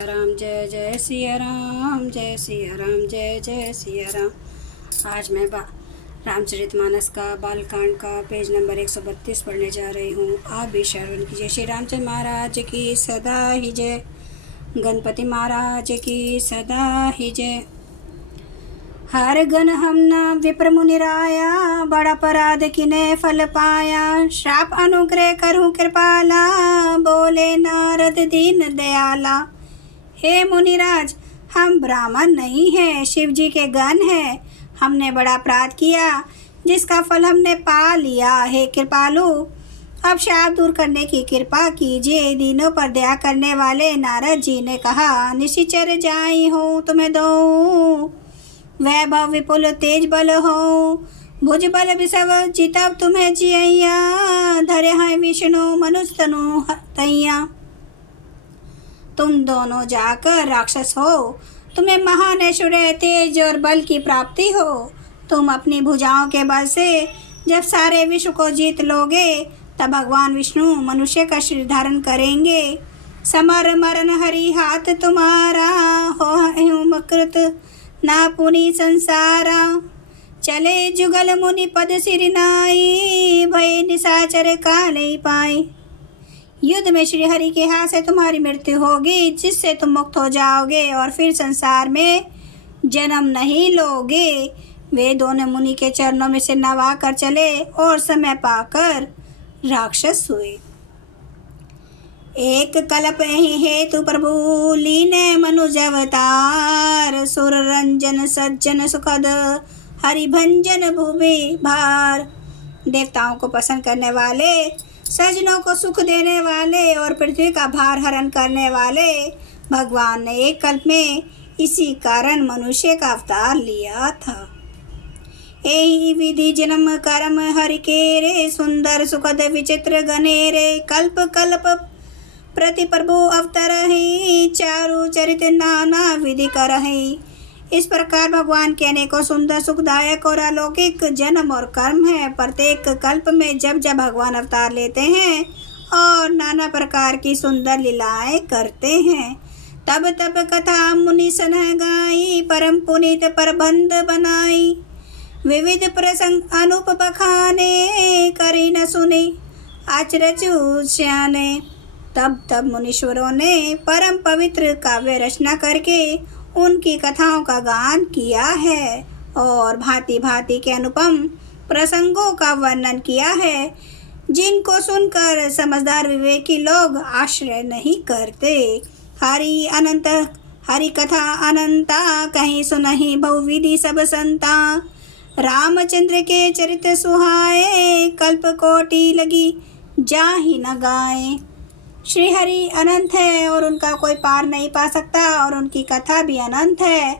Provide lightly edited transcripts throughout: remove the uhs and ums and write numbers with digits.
राम जय जय सिया राम, जय सिया राम, जय जय सिया राम। आज मैं रामचरितमानस का बालकांड का पेज नंबर 132 पढ़ने जा रही हूँ। आप भी श्रवण कीजिए। श्री रामचंद्र महाराज की सदा ही जय। गणपति महाराज की सदा ही जय। हर गण हमना विप्र मुनिराया, बड़ा अपराध किने फल पाया। श्राप अनुग्रह करूं कृपाला, बोले नारद दीन दयाला। हे मुनिराज, हम ब्राह्मण नहीं हैं, शिव जी के गण हैं। हमने बड़ा अपराध किया जिसका फल हमने पा लिया। हे कृपालु, अब शाप दूर करने की कृपा कीजिए। दीनों पर दया करने वाले नारद जी ने कहा, निशिचर जाई हूँ तुम्हें दो, वैभव विपुल तेज बल हो। भुज बल विषव जितब तुम्हें जियैया, धरे हैं विष्णु मनुष्य तनु तैया। तुम दोनों जाकर राक्षस हो, तुम्हें महान ऐश्वर्य तेज और बल की प्राप्ति हो। तुम अपनी भुजाओं के बल से जब सारे विश्व को जीत लोगे, तब भगवान विष्णु मनुष्य का शरीर धारण करेंगे। समर मरण हरि हाथ तुम्हारा, हो मकृत ना पुनि संसारा। चले जुगल मुनि पद सिर नाई, भय निशाचर काले पाए। युद्ध में श्री हरि के हाथ से तुम्हारी मृत्यु होगी, जिससे तुम मुक्त हो जाओगे और फिर संसार में जन्म नहीं लोगे। वे दोनों मुनि के चरणों में से नवा कर चले और समय पाकर राक्षस हुए। एक कल्प ही हेतु प्रभु लीने मनुज अवतार। सुर रंजन सज्जन सुखद हरिभंजन भूमि भार। देवताओं को पसंद करने वाले, सज्जनों को सुख देने वाले और पृथ्वी का भार हरण करने वाले भगवान ने एक कल्प में इसी कारण मनुष्य का अवतार लिया था। यही विधि जन्म कर्म हरि के रे, सुंदर सुखद विचित्र गनेरे। कल्प कल्प प्रति प्रभु अवतर ही, चारु चरित नाना विधि करहि। इस प्रकार भगवान के अनेकों सुंदर सुखदायक और अलौकिक जन्म और कर्म है। प्रत्येक कल्प में जब जब भगवान अवतार लेते हैं और नाना प्रकार की सुंदर लीलाएं करते हैं, तब तब कथा मुनि सन गाई, परम पुनीत प्रबंध बनाई। विविध प्रसंग अनूप बखाने, करी न सुने आचरचु श्याने। तब तब मुनीश्वरों ने परम पवित्र काव्य रचना करके उनकी कथाओं का गान किया है और भांति भांति के अनुपम प्रसंगों का वर्णन किया है, जिनको सुनकर समझदार विवेकी लोग आश्रय नहीं करते। हरि कथा अनंता, कहीं सुनहि बहुविधि सब संता। रामचंद्र के चरित सुहाए, कल्प कोटि लगी जाहि न गाए। श्री हरि अनंत है और उनका कोई पार नहीं पा सकता, और उनकी कथा भी अनंत है।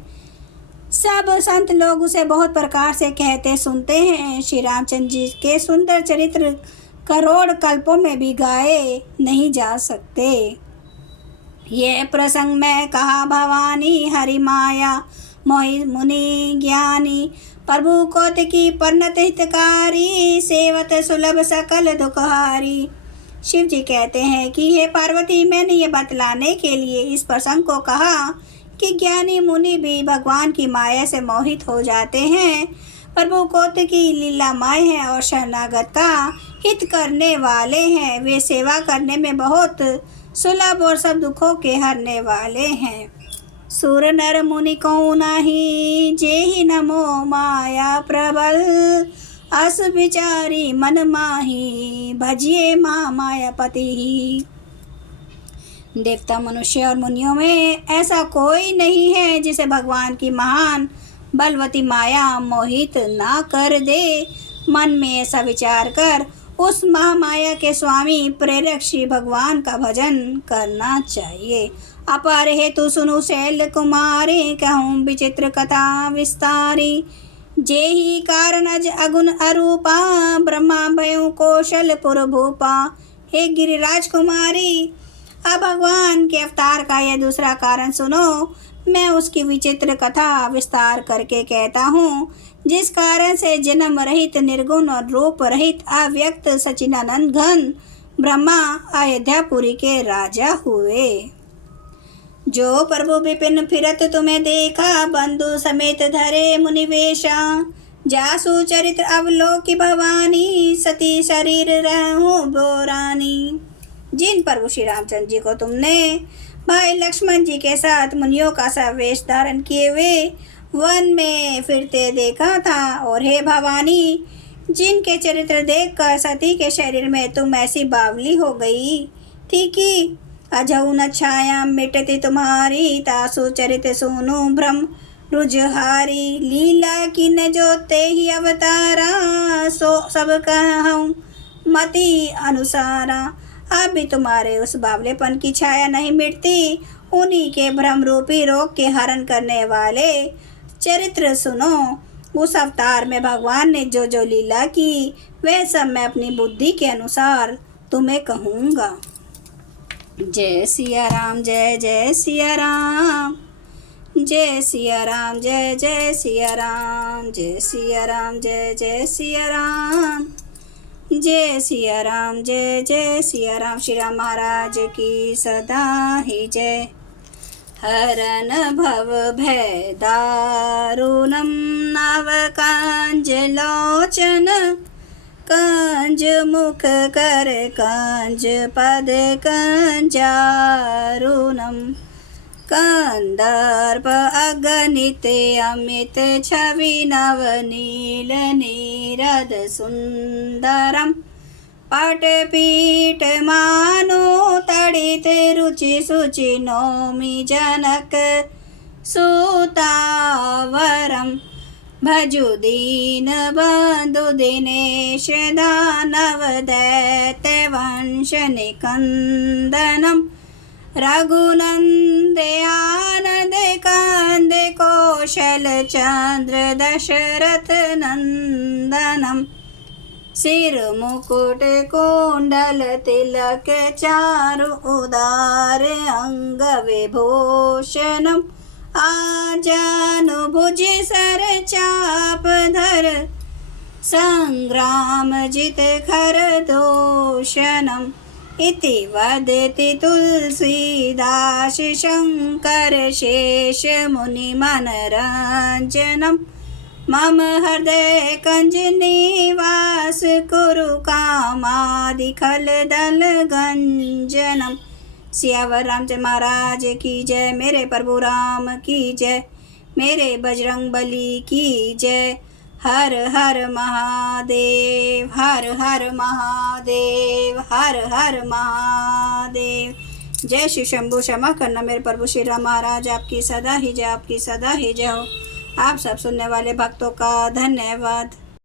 सब संत लोग उसे बहुत प्रकार से कहते सुनते हैं। श्री रामचंद्र जी के सुंदर चरित्र करोड़ कल्पों में भी गाए नहीं जा सकते। ये प्रसंग में कहा भवानी, हरि माया मोहि मुनि ज्ञानी। प्रभु कौतिकी परनत हितकारी, सेवत सुलभ सकल दुखहारी। शिव जी कहते हैं कि हे पार्वती, मैंने ये बतलाने के लिए इस प्रसंग को कहा कि ज्ञानी मुनि भी भगवान की माया से मोहित हो जाते हैं। प्रभु कौतिकी लीलामय है और शरणागत का हित करने वाले हैं। वे सेवा करने में बहुत सुलभ और सब दुखों के हरने वाले हैं। सुर नर मुनि को नाही, जेहि नमो माया प्रबल। अस विचारी मन माही, भजिए माँ मायापति। देवता मनुष्य और मुनियों में ऐसा कोई नहीं है जिसे भगवान की महान बलवती माया मोहित ना कर दे। मन में ऐसा विचार कर उस महामाया के स्वामी प्रेरक श्री भगवान का भजन करना चाहिए। अपार हेतु सुनु शैल कुमारी, कहूँ विचित्र कथा विस्तारी। जेहि कारणज अगुण अरूपा, ब्रह्मा भयउ कौशलपुर भूपा। हे गिरिराज कुमारी, अब भगवान के अवतार का यह दूसरा कारण सुनो। मैं उसकी विचित्र कथा विस्तार करके कहता हूँ, जिस कारण से जन्म रहित निर्गुण और रूप रहित अव्यक्त सचिदानंद घन ब्रह्मा अयोध्यापुरी के राजा हुए। जो प्रभु विपिन फिरत तुम्हें देखा, बंधु समेत धरे मुनिवेशा। जासु चरित्र अवलोकी भवानी, सती शरीर रहूं बोरानी। जिन प्रभु श्री रामचंद्र जी को तुमने भाई लक्ष्मण जी के साथ मुनियों का सा वेश धारण किए हुए वन में फिरते देखा था, और हे भवानी, जिनके चरित्र देखकर सती के शरीर में तुम ऐसी बावली हो गई थी कि अजहु न छाया मिटती तुम्हारी। तासु चरित सुनु भ्रम रुझहारी, लीला की न जो ते ही अवतारा। सो सब कहूँ मति अनुसारा। अब भी तुम्हारे उस बावलेपन की छाया नहीं मिटती। उन्हीं के भ्रम रूपी रोग के हरण करने वाले चरित्र सुनो। उस अवतार में भगवान ने जो जो लीला की, वह सब मैं अपनी बुद्धि के अनुसार तुम्हें कहूँगा। जय सिया राम, जय जय सिया राम, जय सिया राम, जय जय सिया राम, जय सिया राम, जय जय सिया राम, जय सिया राम, जय जय सिया राम। श्री राम महाराज की सदा ही जय। हरन भव भय दारुणम नव कांज लोचन, कंज मुख कर कंज पद कंजारुणम। कंदर्प अगणित अमित छवि नवनील नीरद सुंदरम। पटपीठ मानो तड़ित रुचि सुचि नौमि जनक सुतावरम। भजु दीन बंधु दिनेश दानव दैत्य वंश निकंदनम। रघुनंद आनंद कंद कौशल चंद्र दशरथ नंदनम। सिर मुकुट कुंडल तिलक चारु उदार अंग विभूषणम। आजानु भुज सर चाप धर, संग्राम जित खर दोषणम। इति वदति तुलसीदास शंकर शेष मुनि मनरंजनम। मम हृदय कंज निवास कुरु कामादि खल दल गंजनम। सियावर रामचंद्र महाराज की जय। मेरे प्रभु राम की जय। मेरे बजरंग बली की जय। हर हर महादेव, हर हर महादेव, हर हर महादेव। जय श्री शंभु। क्षमा करना मेरे प्रभु श्री राम महाराज, आपकी सदा ही जय, आपकी सदा ही जय हो। आप सब सुनने वाले भक्तों का धन्यवाद।